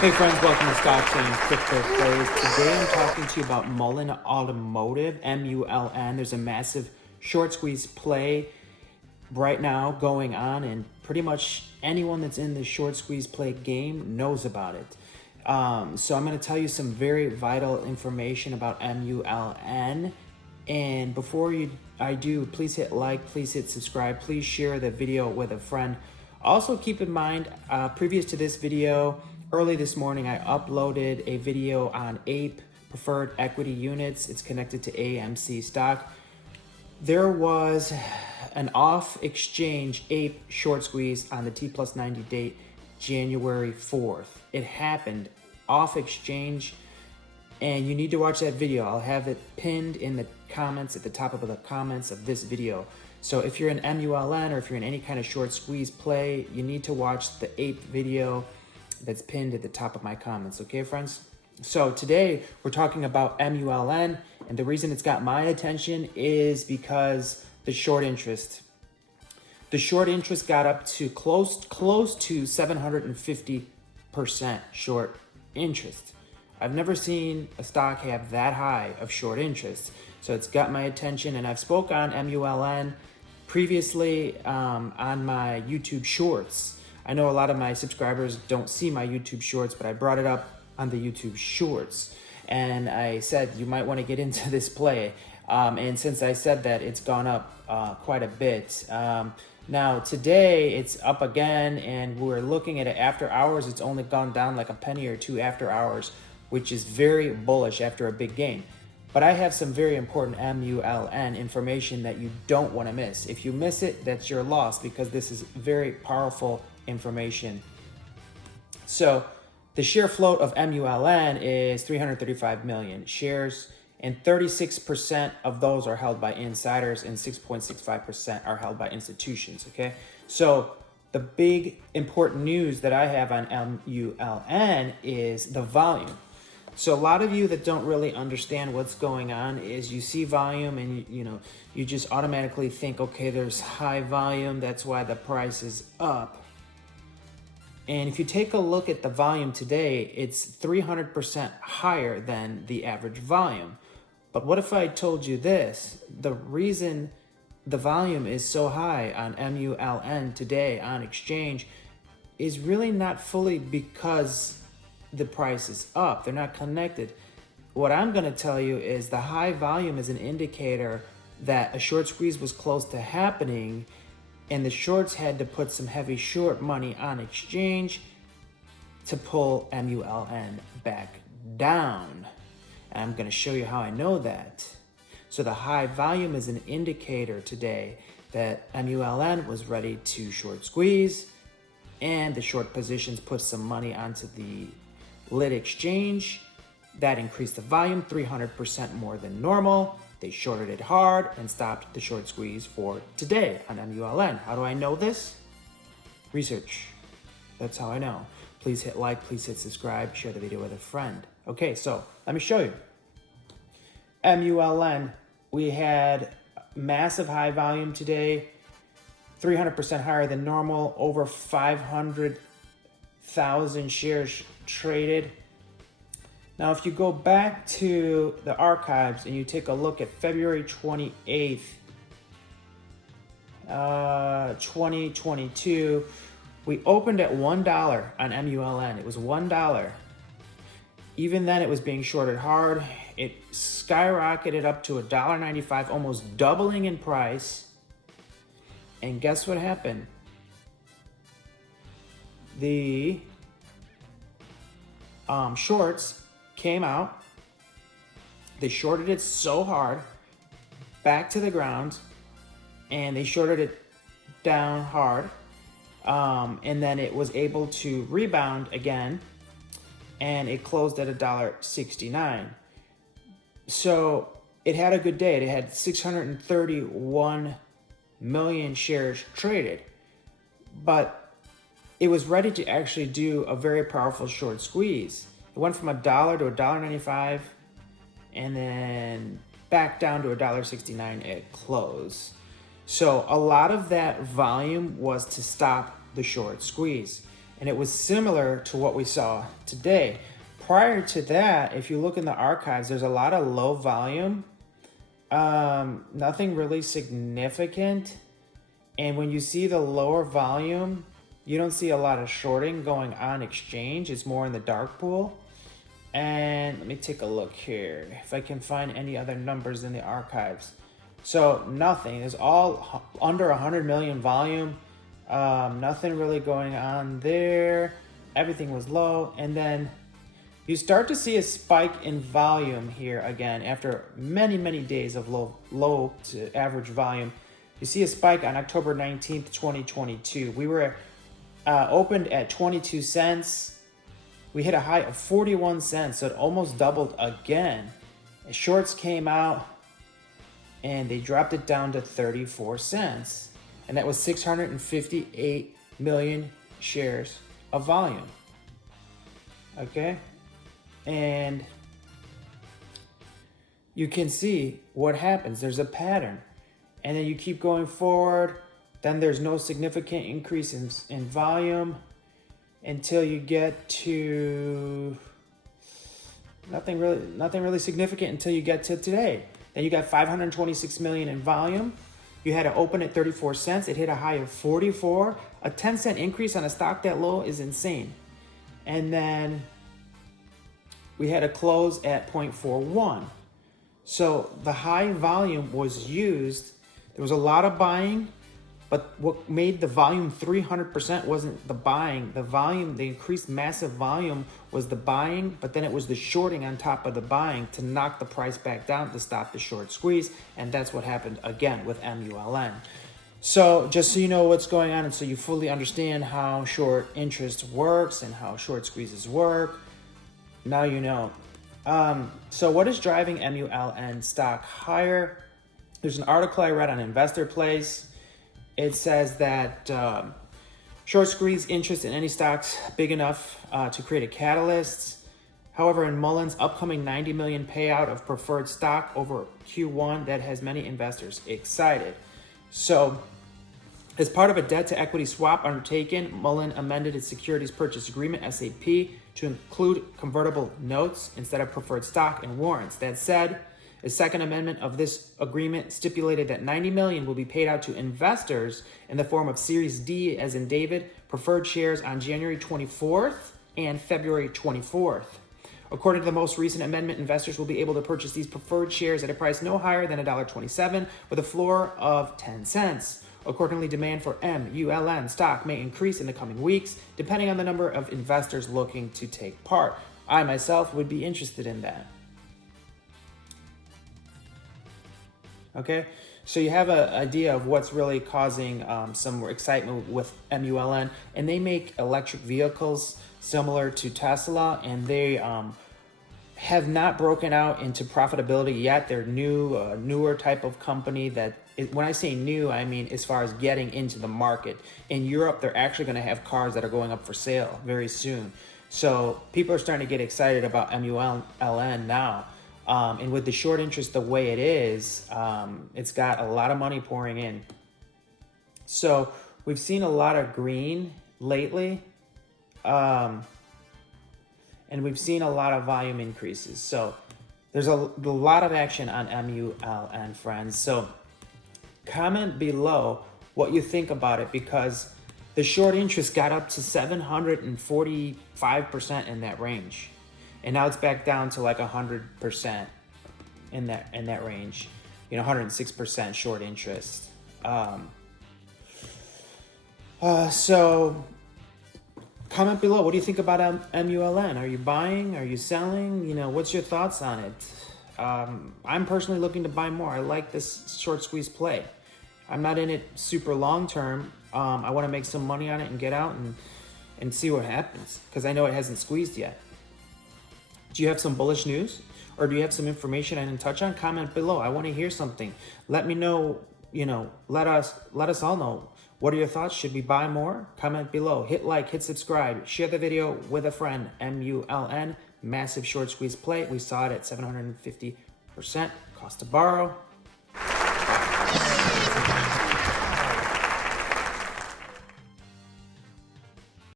Hey friends, welcome to Stocks and Crypto Plays. Today I'm talking to you about Mullen Automotive, M-U-L-N. There's a massive short squeeze play right now going on, and pretty much anyone that's in the short squeeze play game knows about it. So I'm going to tell you some very vital information about MULN. And before I do, please hit like, please hit subscribe, please share the video with a friend. Also keep in mind, previous to this video, early this morning, I uploaded a video on APE, Preferred Equity Units. It's connected to AMC stock. There was an off-exchange APE short squeeze on the T+90 date, January 4th. It happened off-exchange, and you need to watch that video. I'll have it pinned in the comments, at the top of the comments of this video. So if you're in MULN or if you're in any kind of short squeeze play, you need to watch the APE video that's pinned at the top of my comments, okay, friends? So today we're talking about MULN, and the reason it's got my attention is because the short interest. The short interest got up to close to 750% short interest. I've never seen a stock have that high of short interest, so it's got my attention, and I've spoke on MULN previously on my YouTube Shorts. I know a lot of my subscribers don't see my YouTube Shorts, but I brought it up on the YouTube Shorts. And I said, you might want to get into this play. And since I said that, it's gone up quite a bit. Now, today, it's up again, and we're looking at it after hours. It's only gone down like a penny or two after hours, which is very bullish after a big gain. But I have some very important MULN information that you don't want to miss. If you miss it, that's your loss, because this is very powerful information. So the share float of MULN is 335 million shares, and 36% of those are held by insiders and 6.65% are held by institutions, okay? So the big important news that I have on MULN is the volume. So a lot of you that don't really understand what's going on is you see volume and you just automatically think, okay, there's high volume, that's why the price is up. And if you take a look at the volume today, it's 300% higher than the average volume. But what if I told you this? The reason the volume is so high on MULN today on exchange is really not fully because the price is up. They're not connected. What I'm going to tell you is the high volume is an indicator that a short squeeze was close to happening, and the shorts had to put some heavy short money on exchange to pull MULN back down. And I'm going to show you how I know that. So the high volume is an indicator today that MULN was ready to short squeeze, and the short positions put some money onto the lit exchange. That increased the volume 300% more than normal. They shorted it hard and stopped the short squeeze for today on MULN. How do I know this? Research. That's how I know. Please hit like, please hit subscribe, share the video with a friend. Okay, so let me show you. MULN, we had massive high volume today, 300% higher than normal, over 500,000 shares traded. Now, if you go back to the archives and you take a look at February 28th, 2022, we opened at $1 on MULN. It was $1. Even then, it was being shorted hard. It skyrocketed up to $1.95, almost doubling in price. And guess what happened? The shorts came out, they shorted it so hard, back to the ground, and they shorted it down hard, and then it was able to rebound again, and it closed at $1.69. So it had a good day. It had 631 million shares traded, but it was ready to actually do a very powerful short squeeze. It went from $1 to $1.95 and then back down to $1.69 at close. So a lot of that volume was to stop the short squeeze. and it was similar to what we saw today. Prior to that, if you look in the archives, there's a lot of low volume, nothing really significant. And when you see the lower volume, you don't see a lot of shorting going on exchange. It's more in the dark pool. And let me take a look here if I can find any other numbers in the archives. So nothing. It's all under 100 million volume. Nothing really going on there. Everything was low. And then you start to see a spike in volume here again after many, many days of low to average volume. You see a spike on October 19th, 2022. We were opened at 22 cents. We hit a high of 41 cents, so it almost doubled again. Shorts came out and they dropped it down to 34 cents. And that was 658 million shares of volume. Okay? And you can see what happens. There's a pattern. And then you keep going forward. Then there's no significant increase in volume until you get to nothing really significant until you get to today. Then you got 526 million in volume. You had to open at 34 cents. It hit a high of 44. A 10-cent increase on a stock that low is insane. And then we had a close at 0.41. So the high volume was used. There was a lot of buying, but what made the volume 300% wasn't the buying. The volume, the increased massive volume was the buying, but then it was the shorting on top of the buying to knock the price back down to stop the short squeeze. And that's what happened again with MULN. So just so you know what's going on and so you fully understand how short interest works and how short squeezes work, now you know. So what is driving MULN stock higher? There's an article I read on Investor Place. It says that short squeeze interest in any stocks big enough to create a catalyst. However, in Mullen's upcoming 90 million payout of preferred stock over Q1, that has many investors excited. So, as part of a debt-to-equity swap undertaken, Mullen amended its securities purchase agreement, SAP, to include convertible notes instead of preferred stock and warrants. That said, a second amendment of this agreement stipulated that 90 million will be paid out to investors in the form of Series D, as in David, preferred shares on January 24th and February 24th. According to the most recent amendment, investors will be able to purchase these preferred shares at a price no higher than $1.27 with a floor of 10 cents. Accordingly, demand for MULN stock may increase in the coming weeks, depending on the number of investors looking to take part. I myself would be interested in that. Okay, so you have an idea of what's really causing some excitement with MULN, and they make electric vehicles similar to Tesla, and they have not broken out into profitability yet. They're newer type of company that, when I say new, I mean as far as getting into the market. In Europe, they're actually going to have cars that are going up for sale very soon. So people are starting to get excited about MULN now. And with the short interest the way it is, it's got a lot of money pouring in. So we've seen a lot of green lately. And we've seen a lot of volume increases. So there's a lot of action on MULN, friends. So comment below what you think about it, because the short interest got up to 745% in that range. And now it's back down to like 100% in that range. 106% short interest. So comment below. What do you think about MULN? Are you buying? Are you selling? What's your thoughts on it? I'm personally looking to buy more. I like this short squeeze play. I'm not in it super long term. I want to make some money on it and get out and see what happens, because I know it hasn't squeezed yet. Do you have some bullish news, or do you have some information I didn't touch on? Comment below. I want to hear something. Let me know. Let us all know. What are your thoughts? Should we buy more? Comment below. Hit like, hit subscribe, share the video with a friend. MULN, massive short squeeze play. We saw it at 750%. Cost to borrow.